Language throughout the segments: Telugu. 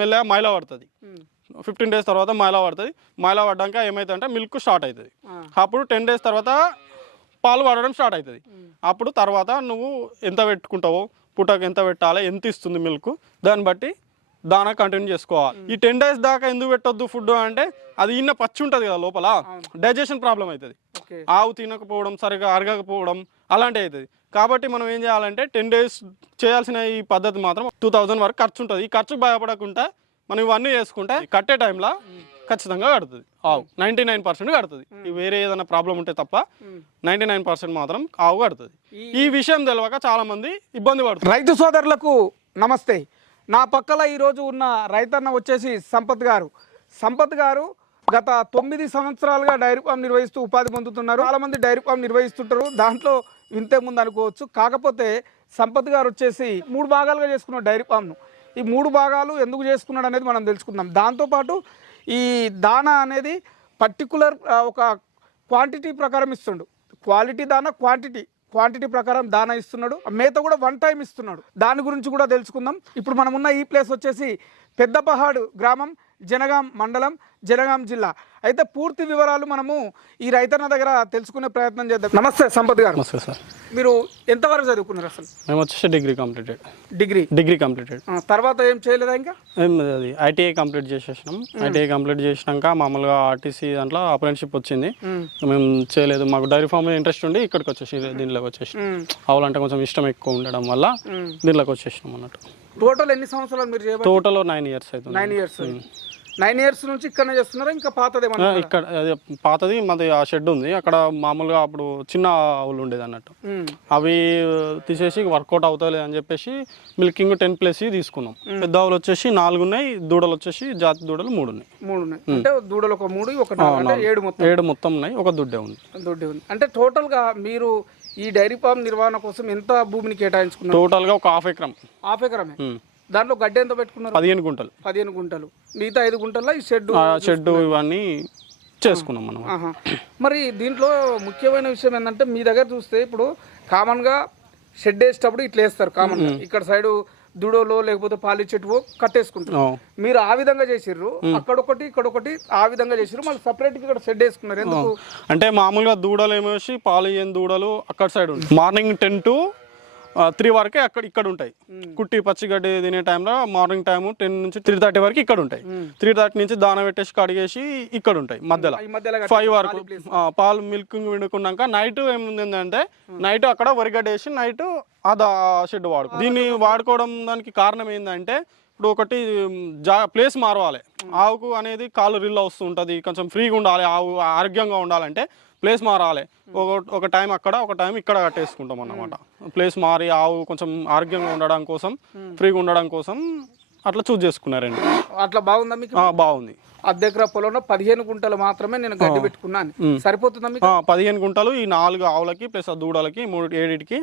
మెల్లగా మైల పడుతుంది. ఫిఫ్టీన్ డేస్ తర్వాత మైల పడుతుంది. మైల పడ్డాక ఏమవుతుందంటే మిల్క్ స్టార్ట్ అవుతుంది. అప్పుడు టెన్ డేస్ తర్వాత పాలు పడడం స్టార్ట్ అవుతుంది. అప్పుడు తర్వాత నువ్వు ఎంత పెట్టుకుంటావో పుట్టకు ఎంత పెట్టాలి ఎంత ఇస్తుంది మిల్క్ దాన్ని బట్టి దానా కంటిన్యూ చేసుకోవాలి. ఈ టెన్ డేస్ దాకా ఎందుకు పెట్టొద్దు ఫుడ్ అంటే అది ఇన్న పచ్చి ఉంటుంది కదా లోపల. డైజెషన్ ప్రాబ్లం అవుతుంది. ఆవు తినకపోవడం సరిగా అరగకపోవడం అలాంటివి అవుతుంది. కాబట్టి మనం ఏం చేయాలంటే టెన్ డేస్ చేయాల్సిన ఈ పద్ధతి మాత్రం టూ థౌజండ్ వరకు ఖర్చు ఉంటుంది. ఈ ఖర్చు భయపడకుండా మనం ఇవన్నీ చేసుకుంటే కట్టే టైంలో ఖచ్చితంగా కడుతుంది. ఆవు నైంటీ నైన్ పర్సెంట్ కడుతుంది ఈ వేరే ఏదైనా ప్రాబ్లం ఉంటే తప్ప నైంటీ నైన్ పర్సెంట్ మాత్రం ఆవు కడుతుంది. ఈ విషయం తెలియక చాలా మంది ఇబ్బంది పడుతుంది రైతు సోదరులకు నమస్తే. నా పక్కల ఈరోజు ఉన్న రైతన్న వచ్చేసి సంపత్ గారు. సంపత్ గారు గత తొమ్మిది సంవత్సరాలుగా డైరీ ఫామ్ నిర్వహిస్తూ ఉపాధి పొందుతున్నారు. చాలా మంది డైరీ ఫామ్ నిర్వహిస్తుంటారు. దాంట్లో ఇంతే ముందు అనుకోవచ్చు. కాకపోతే సంపత్ గారు వచ్చేసి మూడు భాగాలుగా చేసుకున్న డైరీ ఫామ్ను. ఈ మూడు భాగాలు ఎందుకు చేసుకున్నాడు అనేది మనం తెలుసుకుందాం. దాంతోపాటు ఈ దానా అనేది పర్టికులర్ ఒక క్వాంటిటీ ప్రకారం ఇస్తుండు క్వాలిటీ దానా క్వాంటిటీ. క్వాంటిటీ ప్రకారం దానా ఇస్తున్నాడు. మేత కూడా వన్ టైం ఇస్తున్నాడు. దాని గురించి కూడా తెలుసుకుందాం. ఇప్పుడు మనం ఉన్న ఈ ప్లేస్ వచ్చేసి పెద్దపహాడు గ్రామం జనగాం మండలం జనగాం జిల్లా. అయితే పూర్తి వివరాలు మనము ఈ రైతన్న దగ్గర తెలుసుకునే ప్రయత్నం చేద్దాం. నమస్తే సంపత్ గారు. నమస్తే సార్. మీరు ఎంతవరకు చదువుకున్నారు అసలు? మేము వచ్చేసి degree completed. Degree? Degree completed. తర్వాత ఏం చేయలేదా ఇంకా? ఏం అది ఐటీఐ కంప్లీట్ చేసేసినాం. ఐటీఐ కంప్లీట్ చేసినాక మామూలుగా ఆర్టీసీ దాంట్లో అప్రెంటిషిప్ వచ్చింది. మేము. చేయలేదు. మాకు డైరీ ఫామ్ ఇంట్రెస్ట్ ఉండి ఇక్కడికి వచ్చేసి దీనిలోకి వచ్చేసి ఆవులంటే కొంచెం ఇష్టం ఎక్కువ ఉండడం వల్ల దీనిలోకి వచ్చేసినాం అన్నట్టు. టోటల్ ఎన్ని సంవత్సరాలు మీరు టోటల్ నైన్ ఇయర్స్ అవుతుంది. Nine years. నైన్ ఇయర్స్ నుంచి ఇక్కడనే చేస్తున్నారా? ఇంకా ఆ, ఇక్కడ అది పాతది మాది ఆ షెడ్ ఉంది. అక్కడ మామూలుగా అప్పుడు చిన్న ఆవులు ఉండేది అన్నట్టు. అవి తీసేసి వర్కౌట్ అవుతాయి అని చెప్పేసి మిల్కింగ్ టెన్ ప్లస్ తీసుకున్నాం. పెద్ద ఆవులు వచ్చేసి నాలుగు ఉన్నాయి దూడలు వచ్చేసి జాతి దూడలు మూడు ఉన్నాయి. మూడు ఉన్నాయి. అంటే దూడలు ఒక మూడు ఒక ఏడు మొత్తం. ఏడు మొత్తం ఉన్నాయి ఒక దుడ్డే ఉంది. దొడ్డి ఉంది. అంటే టోటల్గా మీరు ఈ డైరీ ఫామ్ నిర్వహణ కోసం ఎంత భూమిని కేటాయించుకున్నారు? టోటల్గా ఒక హాఫ్ ఎకరం. హాఫ్ ఎకరమే. ఉమ్. దాంట్లో గడ్డి ఎంత పెట్టుకున్నారు? పదిహేను గుంటలు. పదిహేను గుంటలు. మిగతా ఐదు గుంటల్లో ఈ షెడ్ షెడ్ ఇవన్నీ చేసుకున్నాం మనం. మరి దీంట్లో ముఖ్యమైన విషయం ఏంటంటే మీ దగ్గర చూస్తే ఇప్పుడు కామన్గా షెడ్ వేసేటప్పుడు ఇట్లా వేస్తారు కామన్గా ఇక్కడ సైడ్ దుడోలో లేకపోతే పాలి చెట్టు కట్టేసుకుంటారు. మీరు ఆ విధంగా చేసిర్రు అక్కడొకటి ఇక్కడొకటి ఆ విధంగా చేసిర్రు మళ్ళీ సపరేట్ ఇక్కడ షెడ్ వేసుకున్నారు. ఎందుకు? అంటే మామూలుగా దూడలు ఏమేసి పాలు ఇయ్యని దూడలు అక్కడ side morning ten to three వరకే అక్కడ ఇక్కడ ఉంటాయి. కుట్టి పచ్చిగడ్డి తినే టైంలో మార్నింగ్ టైం టెన్ నుంచి త్రీ థర్టీ వరకు ఇక్కడ ఉంటాయి. త్రీ థర్టీ నుంచి దాన పెట్టేసి కడిగేసి ఇక్కడ ఉంటాయి మధ్యలో. ఫైవ్ వరకు. పాలు మిల్క్ వినుకున్నాక నైట్ ఏముందంటే నైట్ అక్కడ వరిగడ్డ వేసి నైట్ ఆ షెడ్ వాడుకో. దీన్ని వాడుకోవడం దానికి కారణం ఏంటంటే ఇప్పుడు ఒకటి జా ప్లేస్ మారవాలి. ఆవుకు అనేది కాలు రిల్ వస్తూ ఉంటుంది. కొంచెం ఫ్రీగా ఉండాలి. ఆవు ఆరోగ్యంగా ఉండాలంటే ప్లేస్ మారాలి. ఒక ఒక టైం అక్కడ ఒక టైం ఇక్కడ కట్టేసుకుంటాం అన్నమాట. ప్లేస్ మారి ఆవు కొంచెం ఆరోగ్యంగా ఉండడం కోసం ఫ్రీగా ఉండడం కోసం అట్లా చూస్ చేసుకున్నారండి అట్లా బాగుందా మీకు? బాగుంది. అర్ధ ఎకరా పొలంలో పదిహేను గుంటలు మాత్రమే నేను గడ్డి పెట్టుకున్నాను. సరిపోతుందా మీకు? పదిహేను గుంటలు ఈ నాలుగు ఆవులకి ప్లస్ ఆ దూడలకి మూడు ఏడిటికి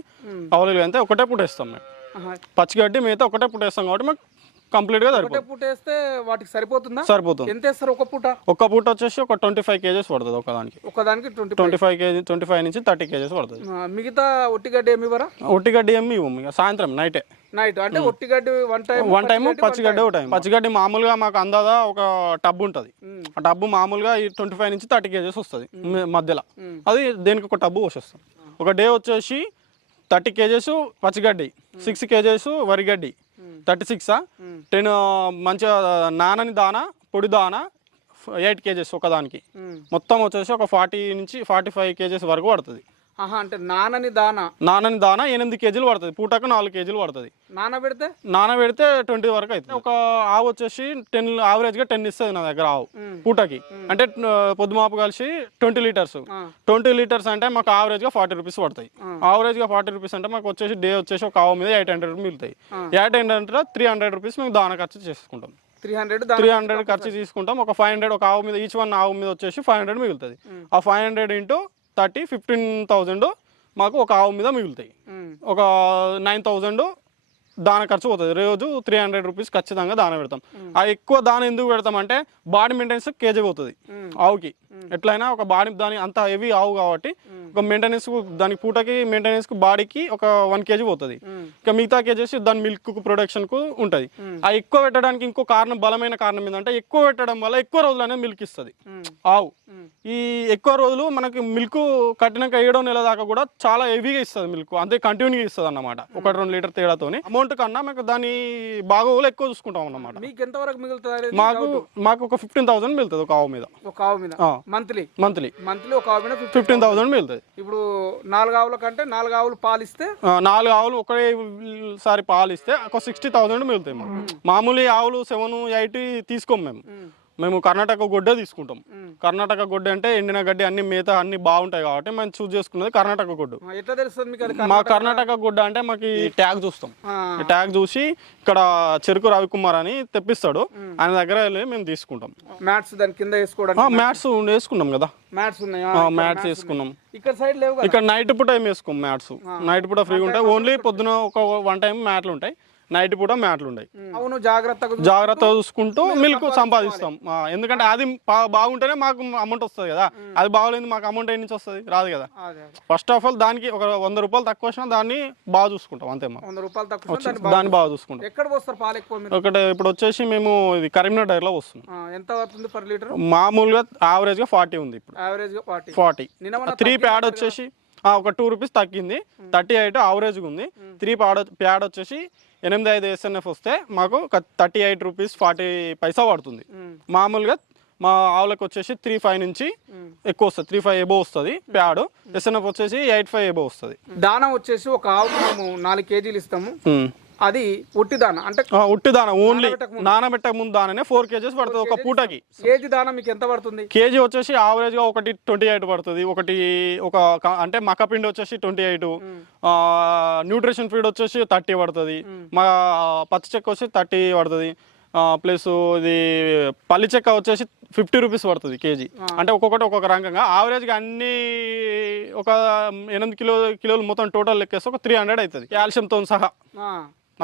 ఆవులకి అంతే ఒకటే పుట్టేస్తాం మేము. పచ్చిగడ్డి మిగతా ఒకటే పుట్టేస్తాం కాబట్టి మాకు కంప్లీట్గా ఒకటే సరిపోతుంది. పూట వేస్తే వాటికి సరిపోతుందా? సరిపోతుంది. ఎంత వేస్తారు ఒక పూట? ఒక్క పూట వచ్చేసి ఒక ట్వంటీ ఫైవ్ కేజెస్ పడుతుంది ఒకదానికి. ఒకదానికి twenty twenty five KG twenty five నుంచి థర్టీ కేజెస్ పడుతుంది. మిగతా ఒట్టిగడ్డి ఏమి ఇవ్వరా? ఒట్టిగడ్డి ఏమి ఇవ్వము ఇక సాయంత్రం నైటే. నైట్ అంటే ఒట్టిగడ్డి వన్ టైం వన్ టైం పచ్చిగడ్డి ఒక టైం పచ్చిగడ్డి మామూలుగా మాకు అందాదా ఒక టబ్ ఉంటుంది. ఆ టబ్బు మామూలుగా ఈ ట్వంటీ ఫైవ్ నుంచి థర్టీ కేజెస్ వస్తుంది మధ్యలో. అది దేనికి ఒక టబ్బు పోసేస్తాం. ఒక డే వచ్చేసి థర్టీ కేజెస్ పచ్చిగడ్డి సిక్స్ కేజెస్ వరిగడ్డి. Thirty six? టెన్ మంచిగా నానని దాన పొడి దాన ఎయిట్ కేజెస్ ఒకదానికి. మొత్తం వచ్చేసి ఒక ఫార్టీ నుంచి ఫార్టీ ఫైవ్ కేజెస్ వరకు పడుతుంది. ఆహా అంటే నానని దాన? నానని దాన ఎనిమిది కేజీలు పడుతుంది. పూటకు నాలుగు కేజీలు పడుతుంది. నానబెడితే నానబెడితే ట్వంటీ వరకు అవుతుంది ఒక ఆవు వచ్చేసి టెన్ యావరేజ్గా టెన్ ఇస్తుంది నా దగ్గర ఆవు పూటకి. అంటే పొద్దుమాపు కలిసి ట్వంటీ లీటర్స్. ట్వంటీ లీటర్స్ అంటే మాకు యావరేజ్గా ఫార్టీ రూపీస్ పడతాయి. యావరేజ్గా ఫార్టీ రూపీస్ అంటే మాకు వచ్చేసి డే వచ్చేసి ఒక ఆవు మీద ఎయిట్ హండ్రెడ్ మిగులుతాయి. Eight hundred three hundred rupees మేము దాన ఖర్చు చేసుకుంటాం. త్రీ హండ్రెడ్ త్రీ హండ్రెడ్ ఖర్చు తీసుకుంటాం. ఒక ఫైవ్ హండ్రెడ్ ఒక ఆవు మీద ఈచ్ వన్ ఆవు మీద వచ్చేసి ఫైవ్ హండ్రెడ్ మిగులుతుంది. ఆ five hundred into thirty fifteen thousand మాకు ఒక ఆవు మీద మిగులుతాయి. ఒక నైన్ థౌజండ్ దాన ఖర్చు పోతుంది. రోజు త్రీ హండ్రెడ్ రూపీస్ ఖచ్చితంగా దాన పెడతాం. ఆ ఎక్కువ దాన ఎందుకు పెడతాం అంటే బాడీ మెయింటెనెన్స్ కేజీ పోతుంది. ఆవుకి. ఎట్లయినా ఒక బాడీ దాని అంత హెవీ ఆవు కాబట్టి ఒక మెయింటెనెన్స్ దానికి పూటకి మెయింటెనెన్స్కు బాడీకి ఒక వన్ కేజీ పోతుంది. ఇక మిగతా కేజెస్ దాని మిల్క్ ప్రొడక్షన్కు ఉంటది. ఆ ఎక్కువ పెట్టడానికి ఇంకో కారణం బలమైన కారణం ఏంటంటే ఎక్కువ పెట్టడం వల్ల ఎక్కువ రోజులు అనేది మిల్క్ ఇస్తుంది ఆవు. ఈ ఎక్కువ రోజులు మనకి మిల్క్ కట్టినాక ఏడో నెల దాకా కూడా చాలా హెవీగా ఇస్తుంది మిల్క్ అంతే కంటిన్యూగా ఇస్తుంది అన్నమాట ఒకటి రెండు లీటర్ తేడాతోని. అమౌంట్ కన్నా మాకు దాని బాగోగులు ఎక్కువ చూసుకుంటాం అన్నమాట. మీకు ఎంతవరకు మిగులుతుంది అనేది మాకు మాకు ఒక ఫిఫ్టీన్ థౌసండ్ మిగులుతుంది ఒక ఆవు మీద. ఒక ఆవు మీద. మంత్లీ మంత్లీ మంత్లీ ఒక ఆవు మీద ఫిఫ్టీ ఫిఫ్టీన్ థౌసండ్ మిగులుతుంది. ఇప్పుడు నాలుగు ఆవుల కంటే నాలుగు ఆవులు పాలిస్తే? నాలుగు ఆవులు ఒకేసారి పాలు ఇస్తే ఒక సిక్స్టీ థౌసండ్ మిగులుతాయి మామూలు ఆవులు సెవెన్ ఎయిట్ తీసుకోం మేము. మేము కర్ణాటక గొడ్డే తీసుకుంటాం. కర్ణాటక గొడ్డ అంటే ఎండిన గడ్డి అన్ని మేత అన్ని బాగుంటాయి కాబట్టి మేము చూస్ చేసుకున్నది కర్ణాటక గొడ్డు. ఆ, ఎట్లా తెలుస్తుంది మీకు అది మా కర్ణాటక? గుడ్డ అంటే మాకు ట్యాగ్ చూస్తాం. ట్యాగ్ చూసి ఇక్కడ చెరుకు రవికుమార్ అని తెప్పిస్తాడు. ఆయన దగ్గర వెళ్ళి మేము తీసుకుంటాం. మ్యాట్స్ దాని కింద వేసుకోవడానికి మ్యాట్స్ వేసుకున్నాం కదా. మ్యాట్స్ ఉన్నాయి. మ్యాట్స్ వేసుకున్నాం. ఇక్కడ సైడ్ లేవు కదా? ఇక్కడ నైట్ పూట ఏం వేసుకోం మ్యాట్స్. నైట్ పూట ఫ్రీగా ఉంటాయి. ఓన్లీ పొద్దున ఒక వన్ టైం మ్యాట్లు ఉంటాయి. నైట్ పూట మ్యాట్లు ఉంటాయి అవును జాగ్రత్తగా చూ- జాగ్రత్తగా చూసుకుంటూ మిల్క్ సంపాదిస్తాం. ఆ, ఎందుకంటే అది బా- బాగుంటేనే మాకు అమౌంట్ వస్తుంది కదా. అది బాగలేదు మాకు అమౌంట్ ఎన్ని నుంచి వస్తుంది? రాదు కదా. అదే అదే. ఫస్ట్ ఆఫ్ ఆల్ దానికి ఒక వంద రూపాయలు తక్కువ వచ్చినా దాన్ని బాగా చూసుకుంటాం అంతే మాకు. వంద రూపాయలు తక్కువ దాన్ని దాన్ని బాగా చూసుకుంటాం. ఎక్కడ పోస్తారు పాలు ఎక్కువ మీరు? ఒకటి ఇప్పుడు వచ్చేసి మేము ఇది కరీంనగర్ డైర్లో వస్తున్నాం ఆ, ఎంత అవుతుంది పర్ లీటర్? మామూలుగా యావరేజ్గా ఫార్టీ ఉంది ఇప్పుడు. యావరేజ్గా ఫార్టీ. ఫార్టీ. నిన్న మొన్న త్రీ ప్యాడ్ వచ్చేసి ఆ, ఒక టూ రూపీస్ తగ్గింది. థర్టీ ఎయిట్ యావరేజ్గా ఉంది. త్రీ ప్యాడ్ ప్యాడ్ వచ్చేసి ఎనిమిది ఐదు ఎస్ఎన్ఎఫ్ వస్తే మాకు ఒక థర్టీ ఎయిట్ రూపీస్ ఫార్టీ పైసా పడుతుంది. మామూలుగా మా ఆవులకు వచ్చేసి త్రీ ఫైవ్ నుంచి ఎక్కువ వస్తుంది. త్రీ ఫైవ్ ఎబో వస్తుంది ప్యాడ్ ఎస్ఎన్ఎఫ్ వచ్చేసి ఎయిట్ ఫైవ్ ఎబో వస్తుంది. దానం వచ్చేసి ఒక ఆవుకు మేము నాలుగు కేజీలు ఇస్తాము. అది ఒట్టి దాన అంటే ఉట్టి దాన ఓన్లీ నానబెట్టే ముందు దాననే ఫోర్ కేజెస్ పడుతుంది ఒక పూటకి. కేజీ దానం మీకు ఎంత పడుతుంది? కేజీ వచ్చేసి యావరేజ్గా ఒకటి ట్వంటీ ఎయిట్ పడుతుంది. ఒకటి ఒక అంటే మక్క పిండి వచ్చేసి ట్వంటీ ఎయిట్ న్యూట్రిషన్ ఫీడ్ వచ్చేసి థర్టీ పడుతుంది. మా పచ్చి చెక్క వచ్చి థర్టీ పడుతుంది. ప్లస్ ఇది పల్లి చెక్క వచ్చేసి ఫిఫ్టీ రూపీస్ పడుతుంది కేజీ. అంటే ఒక్కొక్కటి ఒక్కొక్క రకంగా యావరేజ్గా అన్ని ఒక ఎనిమిది కిలో కిలోలు మొత్తం టోటల్ లెక్కేస్తే ఒక త్రీ హండ్రెడ్ అవుతుంది. కాల్షియంతో సహా.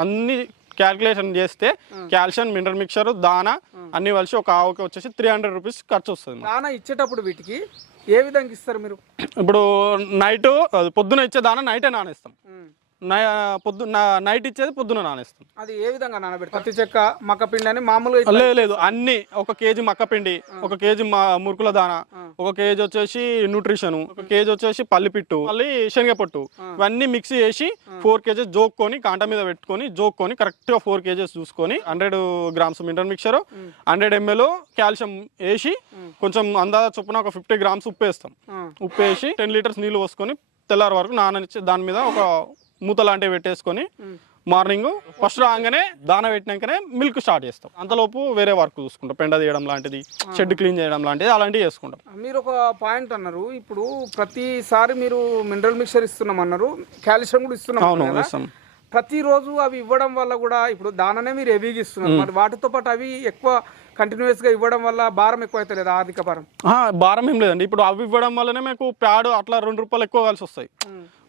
అన్ని క్యాల్కులేషన్ చేస్తే కాల్షియం మినరల్ మిక్చర్ దానా అన్ని కలిసి ఒక ఆవుకి వచ్చేసి త్రీ హండ్రెడ్ రూపీస్ ఖర్చు వస్తుంది. దాన ఇచ్చేటప్పుడు వీటికి ఏ విధంగా ఇస్తారు మీరు? ఇప్పుడు నైట్ పొద్దున ఇచ్చే దానా నైటే నానేస్తాం. పొద్దు నైట్ ఇచ్చేది పొద్దున నానేస్తాం అది ఏ విధంగా నానబెడతారు? పత్తి చెక్క మక్క పిండి అని మామూలుగా లేదు లేదు. అన్ని ఒక కేజీ మక్కపిండి ఒక కేజీ మా మురుకుల దాన ఒక కేజీ వచ్చేసి న్యూట్రిషన్ ఒక కేజీ వచ్చేసి పల్లిపిట్టు మళ్ళీ శనగపట్టు. ఇవన్నీ మిక్స్ చేసి ఫోర్ కేజెస్ జోక్కొని కాంట మీద పెట్టుకొని జోక్కొని కరెక్ట్గా ఫోర్ కేజెస్ చూసుకొని hundred grams mineral mixture hundred ml calcium వేసి కొంచెం అందాజ చొప్పున ఒక ఫిఫ్టీ గ్రామ్స్ ఉప్పు వేస్తాం. ఉప్పు వేసి టెన్ లీటర్స్ నీళ్ళు పోసుకొని తెల్లారి వరకు నాననిచ్చి దాని మీద ఒక మూత లాంటివి పెట్టేసుకొని మార్నింగ్ ఫస్ట్ రాగానే దాన పెట్టినాకనే మిల్క్ స్టార్ట్ చేస్తాం. అంతలోపు వేరే వర్క్ చూసుకుంటాం. పెండ తీయడం లాంటిది షెడ్ క్లీన్ చేయడం లాంటిది అలాంటివి చేసుకుంటాం. మీరు ఒక పాయింట్ అన్నారు. ఇప్పుడు ప్రతిసారి మీరు మినరల్ మిక్చర్ ఇస్తున్నాం అన్నారు. కాల్షియం కూడా ఇస్తున్నాం అవును? ఇస్తాం. ప్రతిరోజు అవి ఇవ్వడం వల్ల కూడా ఇప్పుడు దాననే మీరు హెవీగా ఇస్తున్నారు. మరి వాటితో పాటు అవి ఎక్కువ కంటిన్యూస్గా ఇవ్వడం వల్ల భారం ఎక్కువ అవుతుంది లేదా? ఆర్థిక భారం? భారం ఏం లేదండి. ఇప్పుడు అవి ఇవ్వడం వల్లనే మీకు ప్యాడ్ అట్లా రెండు రూపాయలు ఎక్కువ కలిసి వస్తాయి.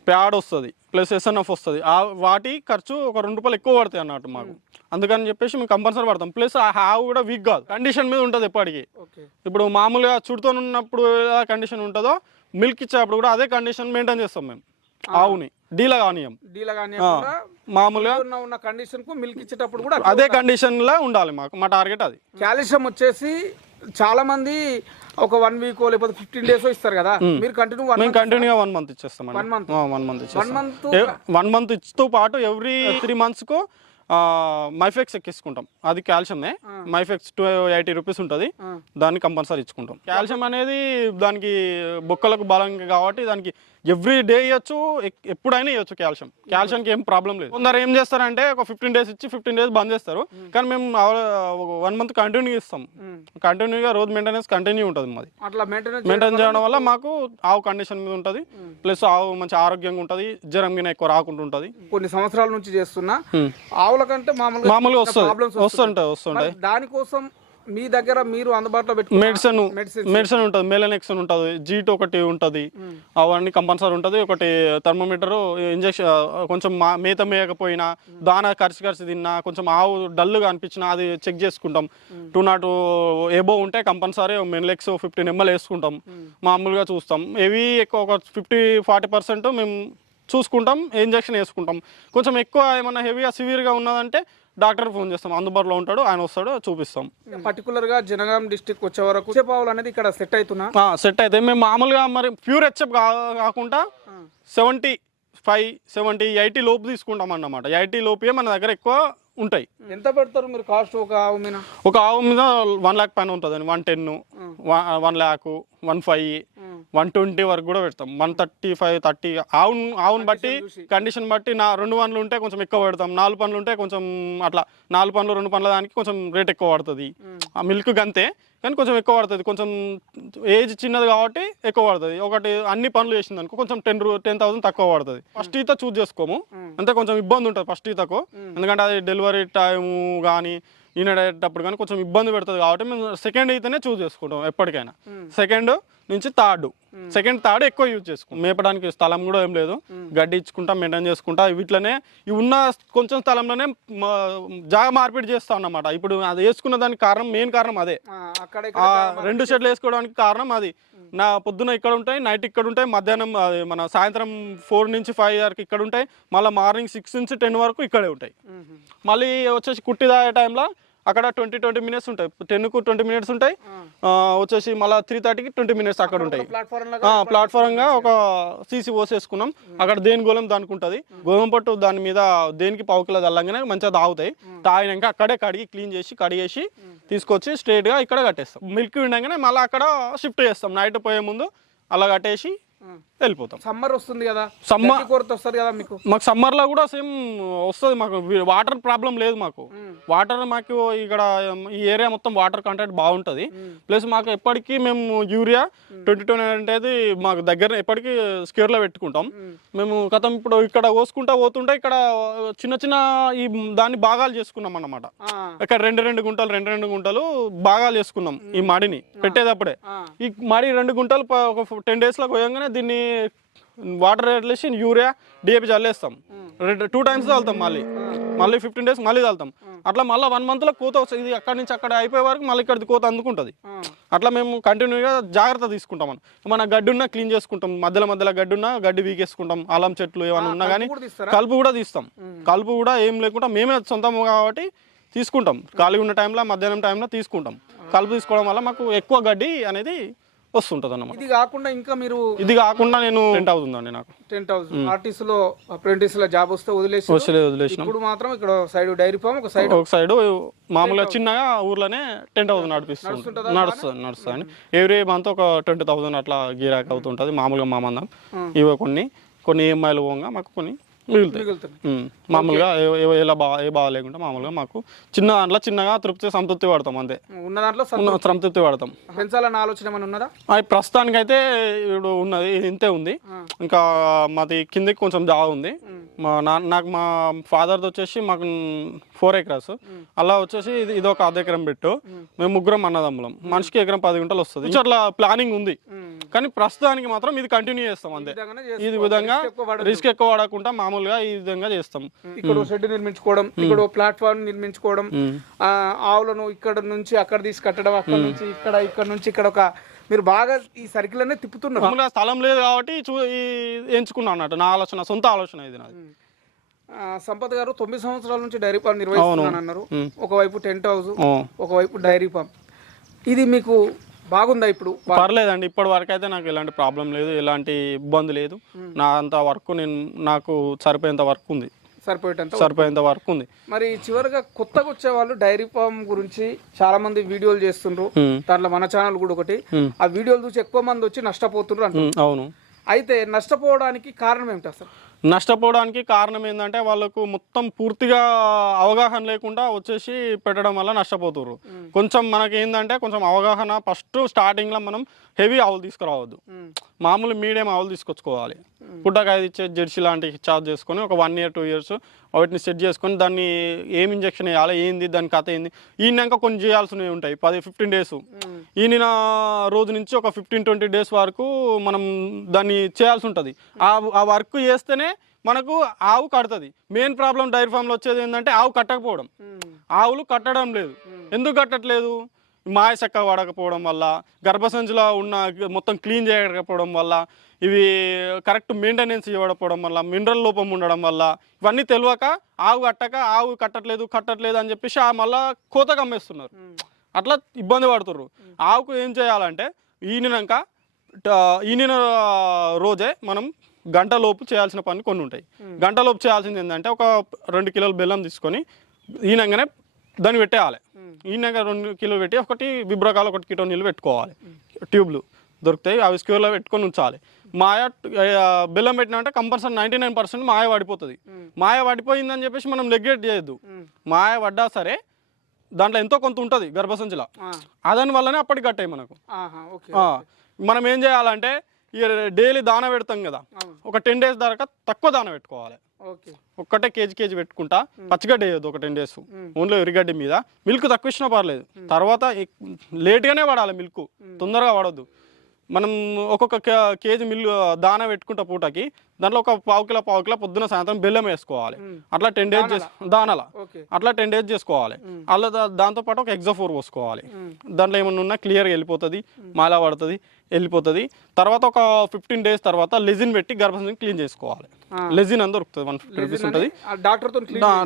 ప్యాడ్ వస్తుంది ప్లస్ ఎస్ఎన్ఎఫ్ వస్తుంది. ఆ వాటి ఖర్చు ఒక రెండు రూపాయలు ఎక్కువ పడతాయి అన్నట్టు మాకు. అందుకని చెప్పేసి మేము కంపల్సరీ పడతాం ప్లస్ ఆ హ్యావ్ కూడా వీక్ కాదు. కండిషన్ మీద ఉంటుంది ఎప్పటికీ. ఇప్పుడు మామూలుగా చుడుతో ఉన్నప్పుడు ఎలా కండిషన్ ఉంటుందో మిల్క్ ఇచ్చేటప్పుడు కూడా అదే కండిషన్ మెయింటైన్ చేస్తాం మేము. ఆవుని డీలా కానియం డీలా మామూలుగా ఉన్న ఉన్న కండిషన్కు మిల్క్ ఇచ్చేటప్పుడు కూడా అదే కండిషన్ లా ఉండాలి మాకు మా టార్గెట్ అది. కాల్షియం వచ్చేసి చాలా మంది ఒక వన్ వీక్ లేకపోతే ఫిఫ్టీన్ డేస్ ఇస్తారు కదా. మీరు కంటిన్యూ వన్ కంటిన్యూగా వన్ మంత్ ఇచ్చేస్తాం One month? One month one month one month ఇచ్చుతో పాటు ఎవ్రీ త్రీ మంత్స్కు మైఫెక్స్ ఎక్కించుకుంటాం. అది కాల్షియమే. మైఫెక్స్ టూ ఎయిటీ రూపీస్ ఉంటుంది. దాన్ని కంపల్సరీ ఇచ్చుకుంటాం. కాల్షియం అనేది దానికి బొక్కలకు బలం కాబట్టి దానికి ఎవ్రీ డే ఇవ్వచ్చు ఎప్పుడైనా ఇవ్వచ్చు కాల్షియం. కాల్షియంకి ఏం ప్రాబ్లం లేదు. కొందరు ఏం చేస్తారంటే ఒక ఫిఫ్టీన్ డేస్ ఇచ్చి ఫిఫ్టీన్ డేస్ బంద్ చేస్తారు. కానీ మేము వన్ మంత్ కంటిన్యూ ఇస్తాం కంటిన్యూగా రోజు మెయింటెనెన్స్ కంటిన్యూ ఉంటుంది మాది. అట్లా మెయింటైన్ చేయడం వల్ల మాకు ఆవు కండిషన్ మీద ఉంటుంది. ప్లస్ ఆవు మంచి ఆరోగ్యంగా ఉంటుంది. జ్వరం గిన ఎక్కువ రాకుండా ఉంటుంది. కొన్ని సంవత్సరాల నుంచి చేస్తున్నా. ఆవుల కంటే మామూలుగా మామూలుగా ప్రాబ్లమ్స్ వస్తుంది. వస్తుంటాయి వస్తుంటాయి. దానికోసం మీ దగ్గర మీరు అందుబాటులో పెట్టుకున్న మెడిసిన్ మెడిసిన్ మెడిసిన్ ఉంటుంది. మెలనెక్సన్ ఉంటుంది. జీట్ ఒకటి ఉంటుంది. అవన్నీ కంపల్సరీ ఉంటుంది. ఒకటి థర్మోమీటర్ ఇంజక్షన్ కొంచెం మా- మేత మేయకపోయినా దాన కరిచి కరిచి తిన్నా కొంచెం ఆవు డల్గా అనిపించినా అది చెక్ చేసుకుంటాం. టూ నాట్ ఏబో ఉంటే కంపల్సరీ మెన్లెక్స్ ఫిఫ్టీన్ ఎంఎల్ వేసుకుంటాం. మామూలుగా చూస్తాం. ఏవి ఎక్కువ ఒక ఫిఫ్టీ ఫార్టీ పర్సెంట్ మేము చూసుకుంటాం. ఇంజక్షన్ వేసుకుంటాం. కొంచెం ఎక్కువ ఏమన్నా హెవీగా సివియర్గా ఉన్నదంటే డాక్టర్ ఫోన్ చేస్తాం అందుబాటులో ఉంటాడు ఆయన వస్తాడు చూపిస్తాం. పర్టికులర్గా జనగాం డిస్టిక్ వచ్చే వరకు చేపావులు అనేది ఇక్కడ సెట్ అవుతున్నా సెట్ అయితే మేము మామూలుగా మరి ప్యూర్ హెచ్ఎఫ్ కాకుండా సెవెంటీ ఫైవ్ సెవెంటీ ఎయిటీ లోపు తీసుకుంటాం అన్నమాట. ఎయిటీ లోపే మన దగ్గర ఎక్కువ ఉంటాయి. ఎంత పెడతారు మీరు కాస్ట్ ఒక ఆవు మీద? ఒక ఆవు మీద వన్ ల్యాక్ పైన ఉంటుంది one ten one lakh one five one twenty వరకు కూడా పెడతాం. వన్ థర్టీ ఫైవ్ థర్టీ ఆవును ఆవును బట్టి కండిషన్ బట్టి నా రెండు పనులు ఉంటే కొంచెం ఎక్కువ పెడతాం. నాలుగు పనులు ఉంటే కొంచెం అట్లా నాలుగు పనులు రెండు పనుల దానికి కొంచెం రేట్ ఎక్కువ పడుతుంది. ఆ మిల్క్ గంతే కానీ కొంచెం ఎక్కువ పడుతుంది. కొంచెం ఏజ్ చిన్నది కాబట్టి ఎక్కువ పడుతుంది. ఒకటి అన్ని పనులు చేసింది అనుకో కొంచెం టెన్ రూ టెన్ థౌసండ్ తక్కువ పడుతుంది. ఫస్ట్ ఈత చూస్ చేసుకోము. అంతే కొంచెం ఇబ్బంది ఉంటుంది ఫస్ట్ ఈతకు. ఎందుకంటే అది డెలివరీ టైము కానీ ఈనడేటప్పుడు కానీ కొంచెం ఇబ్బంది పెడుతుంది కాబట్టి మేము సెకండ్ ఈతనే చూస్ చేసుకుంటాం ఎప్పటికైనా. సెకండ్ నుంచి థర్డ్ సెకండ్ థర్డ్ ఎక్కువ యూజ్ చేసుకుంటాం. మేపడానికి స్థలం కూడా ఏం లేదు. గడ్డి ఇచ్చుకుంటా మెయింటైన్ చేసుకుంటా వీటిలోనే ఉన్న కొంచెం స్థలంలోనే జాగ మార్పిడి చేస్తా అన్నమాట. ఇప్పుడు అది వేసుకున్న దానికి కారణం మెయిన్ కారణం అదే. రెండు షెడ్లు వేసుకోవడానికి కారణం అది. నా పొద్దున ఇక్కడ ఉంటాయి నైట్ ఇక్కడ ఉంటాయి మధ్యాహ్నం అది మన సాయంత్రం ఫోర్ నుంచి ఫైవ్ వరకు ఇక్కడ ఉంటాయి మళ్ళీ మార్నింగ్ సిక్స్ నుంచి టెన్ వరకు ఇక్కడే ఉంటాయి. మళ్ళీ వచ్చేసి కుట్టి తాగే టైంలో అక్కడ ట్వంటీ ట్వంటీ మినిట్స్ ఉంటాయి. టెన్కు ట్వంటీ మినిట్స్ ఉంటాయి. వచ్చేసి మళ్ళీ త్రీ థర్టీకి ట్వంటీ మినిట్స్ అక్కడ ఉంటాయి. ప్లాట్ఫామ్గా ఒక సీసీ పోసేసుకున్నాం అక్కడ దేని గోళం దానికి ఉంటుంది గోధుమ పట్టు దాని మీద దేనికి పావు కిలో చల్లంగానే మంచిగా తాగుతాయి. తాగినాక అక్కడే కడిగి క్లీన్ చేసి కడిగేసి తీసుకొచ్చి స్ట్రైట్గా ఇక్కడ కట్టేస్తాం. మిల్క్ వినగానే మళ్ళీ అక్కడ షిఫ్ట్ చేస్తాం. నైట్ పోయే ముందు అలా కట్టేసి వెళ్ళిపోతాం. సమ్మర్ వస్తుంది కదా. గడ్డి కొరత వస్తుంది కదా మీకు? మాకు సమ్మర్లో కూడా సేమ్ వస్తుంది మాకు. వాటర్ ప్రాబ్లం లేదు మాకు. వాటర్ మాకు ఇక్కడ ఈ ఏరియా మొత్తం వాటర్ కంటెంట్ బాగుంటుంది. ప్లస్ మాకు ఎప్పటికీ మేము యూరియా ట్వంటీ టూ అనేది మాకు దగ్గర ఎప్పటికీ స్కేర్లో పెట్టుకుంటాం. మేము గతం ఇప్పుడు ఇక్కడ కోసుకుంటా పోతుంటే ఇక్కడ చిన్న చిన్న ఈ దాన్ని భాగాలు చేసుకున్నాం అన్నమాట. ఇక్కడ రెండు రెండు గుంటలు రెండు రెండు గుంటలు భాగాలు చేసుకున్నాం ఈ మడిని పెట్టేటప్పుడే. ఈ మడి రెండు గుంటలు ఒక టెన్ డేస్లో పోయంగానే దీన్ని వాటర్ వేసి యూరియా డిఏపి చల్లేస్తాం. రెండు టూ టైమ్స్ చల్లుతాం మళ్ళీ. మళ్ళీ ఫిఫ్టీన్ డేస్ మళ్ళీ చల్లుతాం. అట్లా మళ్ళీ వన్ మంత్లో కోత వస్తుంది. ఇది అక్కడి నుంచి అక్కడ అయిపోయే వరకు మళ్ళీ ఇక్కడ కోత అందుకుంటుంది. అట్లా మేము కంటిన్యూగా జాగ్రత్త తీసుకుంటాం మనం మన గడ్డి ఉన్నా క్లీన్ చేసుకుంటాం. మధ్యలో మధ్యలో గడ్డి ఉన్నా గడ్డి వీకేసుకుంటాం. అల్లం చెట్లు ఏమైనా ఉన్నా కానీ కలుపు కూడా తీస్తాం. కలుపు కూడా ఏం లేకుండా మేమే సొంతం కాబట్టి తీసుకుంటాం. ఖాళీ ఉన్న టైంలో మధ్యాహ్నం టైంలో తీసుకుంటాం. కలుపు తీసుకోవడం వల్ల మాకు ఎక్కువ గడ్డి అనేది వస్తుంటుంది అన్నమాట ఇది కాకుండా ఇంకా మీరు ఇది కాకుండా నేను టెంట్ అవుతుందండి నాకు. టెన్ థౌసండ్ ఆర్టీసీ లో అప్రెంటిస్లో జాబ్ వస్తే వదిలేసి వదిలే వదిలేసినాం. ఇప్పుడు మాత్రం ఇక్కడ సైడ్ డైరీ ఫామ్ ఒక సైడ్ ఒక సైడ్ మామూలుగా చిన్నగా ఊర్లోనే టెన్ థౌసండ్ నడిపిస్తుంది నడుస్తుంది నడుస్తుంది. ఎవ్రీ మంత్ ఒక ట్వంటీ థౌసండ్ అట్లా గిరాక్ అవుతుంటుంది మామూలుగా మా మందం. ఇవి కొన్ని కొన్ని ఈఎంఐలు పోగా మాకు కొన్ని మిగులుతాయి. మామూలుగా ఎలా బా ఏ బాగా లేకుండా మామూలుగా మాకు చిన్న దాంట్లో చిన్నగా తృప్తి సంతృప్తి పడతాం అంతే. ఉన్న దాంట్లో సంతృప్తి. పడతాం. పెంచాలన్న ఆలోచన ఏమైనా ఉన్నదా? అది ప్రస్తుతానికైతే ఇప్పుడు ఉన్నది ఇంతే ఉంది. ఇంకా మాది కిందకి కొంచెం జాగా ఉంది. మా నా నాకు మా ఫాదర్ది వచ్చేసి మాకు ఫోర్ ఎకరాస్. అలా వచ్చేసి ఇది ఇది ఒక అర్ధ ఎకరం పెట్టు. మేము. ముగ్గురం అన్నదమ్ములం. మనిషికి ఎకరం పది గుంటలు వస్తుంది. అట్లా ప్లానింగ్ ఉంది. కానీ ప్రస్తుతానికి మాత్రం ఇది కంటిన్యూ చేస్తాం అంతే. ఈ విధంగా రిస్క్ ఎక్కువ పడకుండా మామూలుగా ఈ విధంగా చేస్తాం. ఇక్కడ షెడ్ నిర్మించుకోవడం ఇక్కడ ప్లాట్ఫామ్ నిర్మించుకోవడం ఆవులను ఇక్కడ నుంచి అక్కడ తీసుకట్టడం అక్కడ నుంచి ఇక్కడ ఇక్కడ నుంచి ఇక్కడ ఒక మీరు బాగా ఈ సర్కిల్ అనే తిప్పుతున్నారు. మామూలుగా స్థలం లేదు కాబట్టి ఎంచుకున్నాను అన్నట్టు నా ఆలోచన సొంత ఆలోచన ఇది నాది. సంపత్ గారు తొమ్మిది సంవత్సరాల నుంచి డైరీ ఫామ్ నిర్వహిస్తున్నాను అన్నారు ఒకవైపు టెంట్ హౌస్. ఒకవైపు డైరీ ఫామ్. ఇది మీకు బాగుందా ఇప్పుడు? పర్లేదండి ఇప్పటి వరకు అయితే నాకు ఎలాంటి ప్రాబ్లం లేదు ఎలాంటి ఇబ్బంది లేదు. నా అంత వర్క్ నేను నాకు సరిపోయేంత వర్క్ ఉంది. సరిపోయేటంత సరిపోయేంత వర్క్ ఉంది. మరి చివరిగా కొత్తగా వచ్చే వాళ్ళు డైరీ ఫామ్ గురించి చాలా మంది వీడియోలు చేస్తుండ్రు. దాంట్లో మన ఛానల్ కూడా ఒకటి. ఆ వీడియోలు చూసి ఎక్కువ మంది వచ్చి నష్టపోతుండ్రు అంటారు అవును. అయితే నష్టపోవడానికి కారణం ఏమిటి అసలు? నష్టపోవడానికి కారణం ఏంటంటే వాళ్ళకు మొత్తం పూర్తిగా అవగాహన లేకుండా వచ్చేసి పెట్టడం వల్ల నష్టపోతుర్రు. కొంచెం మనకి ఏంటంటే కొంచెం అవగాహన ఫస్ట్ స్టార్టింగ్లో మనం హెవీ ఆవులు తీసుకురావద్దు. మామూలు మీడియం ఆవులు తీసుకొచ్చుకోవాలి. పుట్టకాయ ఇచ్చే జెర్సీ లాంటివి చార్జ్ చేసుకొని ఒక వన్ ఇయర్ టూ ఇయర్స్ వాటిని సెట్ చేసుకొని దాన్ని ఏం ఇంజెక్షన్ వేయాలి ఏంది దాని కథ ఏంది ఈయనాక కొన్ని చేయాల్సినవి ఉంటాయి. పది ఫిఫ్టీన్ డేస్. ఈయన రోజు నుంచి ఒక ఫిఫ్టీన్ ట్వంటీ డేస్ వరకు మనం దాన్ని చేయాల్సి ఉంటుంది. ఆ ఆ వర్క్ చేస్తేనే మనకు ఆవు కడుతుంది. మెయిన్ ప్రాబ్లం డైరీ ఫామ్లో వచ్చేది ఏంటంటే ఆవు కట్టకపోవడం. ఆవులు కట్టడం లేదు. ఎందుకు కట్టట్లేదు? మాయ చక్క వాడకపోవడం వల్ల గర్భసంచిలో ఉన్న మొత్తం క్లీన్ చేయకపోవడం వల్ల ఇవి కరెక్ట్ మెయింటెనెన్స్ ఇవ్వకపోవడం వల్ల మినరల్ లోపం ఉండడం వల్ల ఇవన్నీ తెలియక ఆవు కట్టక ఆవు కట్టట్లేదు కట్టట్లేదు అని చెప్పేసి ఆ మళ్ళా కోత కమ్మేస్తున్నారు. అట్లా ఇబ్బంది పడుతుర్రు. ఆవుకు ఏం చేయాలంటే ఈనినాక ఈనిన రోజే మనం గంట లోపు చేయాల్సిన పని కొన్ని ఉంటాయి. గంట లోపు చేయాల్సింది ఏంటంటే ఒక రెండు కిలోల బెల్లం తీసుకొని ఈనంగానే దాన్ని పెట్టేయాలి. ఈయనగా రెండు కిలోలు పెట్టి ఒకటి విబ్రకాలు ఒకటి కిలో నీళ్ళు పెట్టుకోవాలి. ట్యూబ్లు దొరుకుతాయి అవి స్క్యూర్లో పెట్టుకొని ఉంచాలి. మాయ బెల్లం పెట్టినామంటే కంపల్సరీ నైంటీ నైన్ పర్సెంట్ మాయ పడిపోతుంది మాయ పడిపోయిందని చెప్పేసి మనం నెగ్లెక్ట్ చేయొద్దు. మాయ పడ్డా సరే దాంట్లో ఎంతో కొంత ఉంటుంది గర్భసంచిలో. అదని వల్లనే అప్పటికి కట్టాయి మనకు. మనం ఏం చేయాలంటే డైలీ దాన పెడతాం కదా. ఒక టెన్ డేస్ దాకా తక్కువ దాన పెట్టుకోవాలి. ఒక్కటే కేజీ కేజీ పెట్టుకుంటా. పచ్చిగడ్డ వేయొద్దు ఒక టెన్ డేస్. ఓన్లీ ఎరిగడ్డి మీద. మిల్క్ తక్కువ ఇచ్చినా పర్లేదు. తర్వాత లేట్గానే పడాలి మిల్క్. తొందరగా పడొద్దు. మనం ఒక్కొక్క కేజీ మిల్లు దాన పెట్టుకుంటా పూటకి. దాంట్లో ఒక పావు కిలో పావు కిలో పొద్దున సాయంత్రం బెల్లం వేసుకోవాలి. అట్లా టెన్ డేస్ చేసి దానాల. అట్లా టెన్ డేస్ చేసుకోవాలి. అలా దా- దాంతోపాటు ఒక ఎగ్జా ఫోర్ పోసుకోవాలి దాంట్లో ఏమన్నా ఉన్నా క్లియర్గా వెళ్ళిపోతుంది మాలా పడుతుంది వెళ్ళిపోతుంది. తర్వాత ఒక ఫిఫ్టీన్ డేస్ తర్వాత లెజిన్ పెట్టి గర్భసంచి క్లీన్ చేసుకోవాలి. లెజిన్ అని దొరుకుతుంది వన్ ఫిఫ్టీ రూపీస్ ఉంటుంది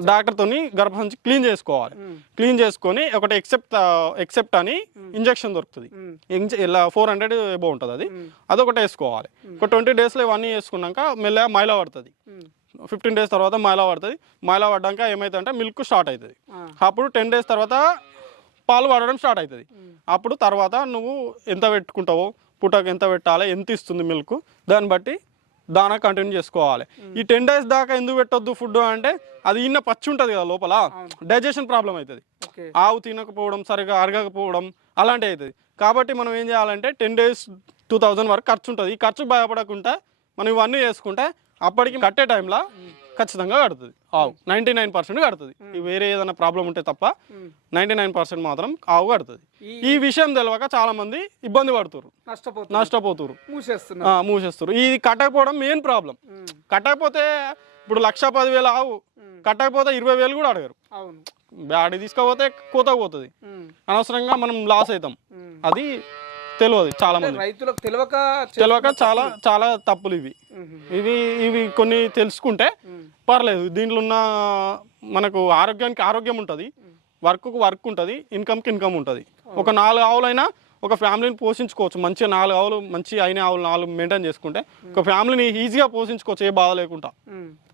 డాక్టర్తో గర్భసంచి క్లీన్ చేసుకోవాలి. క్లీన్ చేసుకొని ఒకటి ఎక్సెప్ట్ ఎక్సెప్ట్ అని ఇంజెక్షన్ దొరుకుతుంది. ఇంజ- ఇలా ఫోర్ హండ్రెడ్ ఎబో ఉంటుంది అది. అదొకటి వేసుకోవాలి. ఒక ట్వంటీ డేస్లో ఇవన్నీ వేసుకున్నాక మెల్లగా మైలా పడుతుంది. ఫిఫ్టీన్ డేస్ తర్వాత మైలా పడుతుంది. మైలా పడ్డాక ఏమవుతుందంటే మిల్క్ స్టార్ట్ అవుతుంది. అప్పుడు టెన్ డేస్ తర్వాత పాలు పడడం స్టార్ట్ అవుతుంది. అప్పుడు తర్వాత నువ్వు ఎంత పెట్టుకుంటావో పుట్టకు ఎంత పెట్టాలి ఎంత ఇస్తుంది మిల్క్ దాన్ని బట్టి దానా కంటిన్యూ చేసుకోవాలి. ఈ టెన్ డేస్ దాకా ఎందుకు పెట్టొద్దు ఫుడ్ అంటే అది ఇన్న పచ్చి ఉంటుంది కదా లోపల. డైజెషన్ ప్రాబ్లం అవుతుంది. ఆవు తినకపోవడం సరిగా అరగకపోవడం అలాంటివి అవుతుంది. కాబట్టి మనం ఏం చేయాలంటే టెన్ డేస్ టూ థౌజండ్ వరకు ఖర్చు ఉంటుంది. ఈ ఖర్చు భయపడకుండా మనం ఇవన్నీ చేసుకుంటే అప్పటికి కట్టే టైంలో ఖచ్చితంగా కడుతుంది. ఆవు నైంటీ నైన్ పర్సెంట్ కడుతుంది. వేరే ఏదైనా ప్రాబ్లం ఉంటే తప్ప నైంటీ నైన్ పర్సెంట్ మాత్రం ఆవు కడుతుంది. ఈ విషయం తెలియక చాలా మంది ఇబ్బంది పడుతున్నారు నష్టపోతుంది నష్టపోతున్నారు మూసేస్తున్నా ఆ, మూసేస్తారు ఇది కట్టకపోవడం మెయిన్ ప్రాబ్లం కట్టకపోతే ఇప్పుడు లక్ష పదివేలు ఆవు కట్టకపోతే ఇరవై వేలు కూడా అడగరు. బ్యాడ్ తీసుకోపోతే కోత పోతుంది. అనవసరంగా మనం లాస్ అవుతాం. అది తెలియదు చాలా మంది. రైతులకు తెలియక తెలియక చాలా చాలా తప్పులు ఇవి. ఇవి ఇవి కొన్ని తెలుసుకుంటే పర్లేదు. దీంట్లో ఉన్న మనకు ఆరోగ్యానికి ఆరోగ్యం ఉంటుంది. వర్క్కు వర్క్ ఉంటుంది. ఇన్కమ్కి ఇన్కమ్ ఉంటుంది. ఒక నాలుగు ఆవులైనా ఒక ఫ్యామిలీని పోషించుకోవచ్చు. మంచిగా నాలుగు ఆవులు మంచి అయిన ఆవులు నాలుగు మెయింటైన్ చేసుకుంటే ఒక ఫ్యామిలీని ఈజీగా పోషించుకోవచ్చు ఏ బాధ లేకుండా.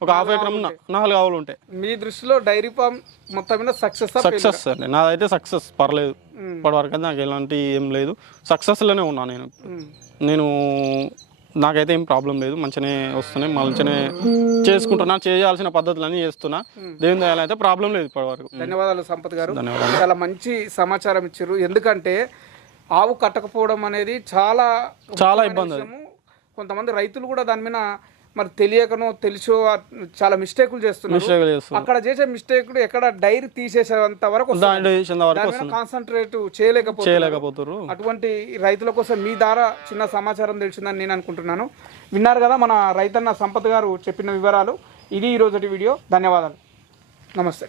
ఒక హాఫ్ ఎకరం నాలుగు ఆవులు ఉంటాయి మీ దృష్టిలో డైరీ ఫామ్ మొత్తం మీద సక్సెస్ సక్సెస్ అండి. నాదైతే సక్సెస్ పర్లేదు. ఇప్పటివరకు నాకు ఎలాంటి ఏం లేదు. సక్సెస్లోనే ఉన్నా నేను నేను నాకైతే ఏం ప్రాబ్లం లేదు. మంచిగానే వస్తున్నాయి. మంచిగానే చేసుకుంటున్నా. చేయాల్సిన పద్ధతులన్నీ చేస్తున్నా. దేవుని దయాలు అయితే ప్రాబ్లం లేదు ఇప్పటివరకు. ధన్యవాదాలు సంపత్ గారు. ధన్యవాదాలు. చాలా మంచి సమాచారం ఇచ్చారు. ఎందుకంటే ఆవు కట్టకపోవడం అనేది చాలా చాలా ఇబ్బంది. కొంతమంది రైతులు కూడా దాని మీద మరి తెలియకనో తెలుసో చాలా మిస్టేకులు చేస్తున్నారు. అక్కడ చేసే మిస్టేక్ ఎక్కడ డైరీ తీసేసేంత వరకు కాన్సన్ట్రేట్ చేయలేకపోతే చేయలేకపోతుర్రు అటువంటి రైతుల కోసం మీ ద్వారా చిన్న సమాచారం తెలిసిందని నేను అనుకుంటున్నాను. విన్నారు కదా మన రైతన్న సంపత్ గారు చెప్పిన వివరాలు. ఇది ఈ రోజుటి వీడియో. ధన్యవాదాలు. నమస్తే.